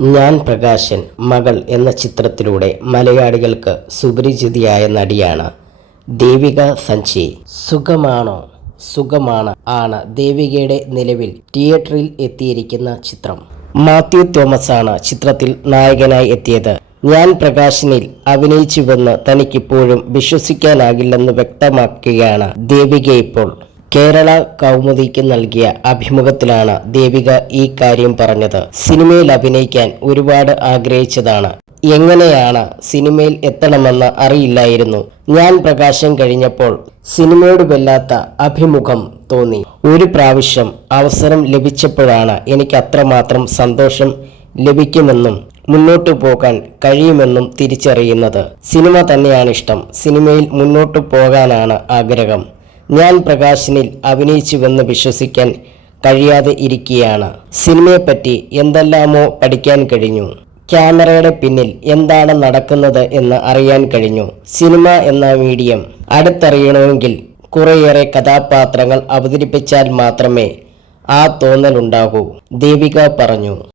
ഞാൻ പ്രകാശൻ മകൾ എന്ന ചിത്രത്തിലൂടെ മലയാളികൾക്ക് സുപരിചിതയായ നടിയാണ് ദേവിക സഞ്ജയ്. സുഖമാണോ സുഖമാണ് ആണ് ദേവികയുടെ നിലവിൽ തിയേറ്ററിൽ എത്തിയിരിക്കുന്ന ചിത്രം. മാത്യു തോമസ് ആണ് ചിത്രത്തിൽ നായകനായി എത്തിയത്. ഞാൻ പ്രകാശനിൽ അഭിനയിച്ചുവെന്ന് തനിക്കിപ്പോഴും വിശ്വസിക്കാനാകില്ലെന്ന് വ്യക്തമാക്കുകയാണ് ദേവിക ഇപ്പോൾ. കേരള കൗമുദിക്ക് നൽകിയ അഭിമുഖത്തിലാണ് ദേവിക ഈ കാര്യം പറഞ്ഞത്. സിനിമയിൽ അഭിനയിക്കാൻ ഒരുപാട് ആഗ്രഹിച്ചതാണ്. എങ്ങനെയാണ് സിനിമയിൽ എത്തണമെന്ന് അറിയില്ലായിരുന്നു. ഞാൻ പ്രകാശം കഴിഞ്ഞപ്പോൾ സിനിമയോട് വല്ലാത്ത അഭിമുഖം തോന്നി. ഒരു പ്രാവശ്യം അവസരം ലഭിച്ചപ്പോഴാണ് എനിക്ക് അത്രമാത്രം സന്തോഷം ലഭിക്കുമെന്നും മുന്നോട്ടു പോകാൻ കഴിയുമെന്നും തിരിച്ചറിയുന്നത്. സിനിമ തന്നെയാണ് ഇഷ്ടം. സിനിമയിൽ മുന്നോട്ടു പോകാനാണ് ആഗ്രഹം. ഞാൻ പ്രകാശനിൽ അഭിനയിച്ചുവെന്ന് വിശ്വസിക്കാൻ കഴിയാതെ ഇരിക്കുകയാണ്. സിനിമയെപ്പറ്റി എന്തെല്ലാമോ പഠിക്കാൻ കഴിഞ്ഞു. ക്യാമറയുടെ പിന്നിൽ എന്താണ് നടക്കുന്നത് എന്ന് അറിയാൻ കഴിഞ്ഞു. സിനിമ എന്ന മീഡിയം അടുത്തറിയണമെങ്കിൽ കുറേയേറെ കഥാപാത്രങ്ങൾ അവതരിപ്പിച്ചാൽ മാത്രമേ ആ തോന്നലുണ്ടാകൂ, ദേവിക പറഞ്ഞു.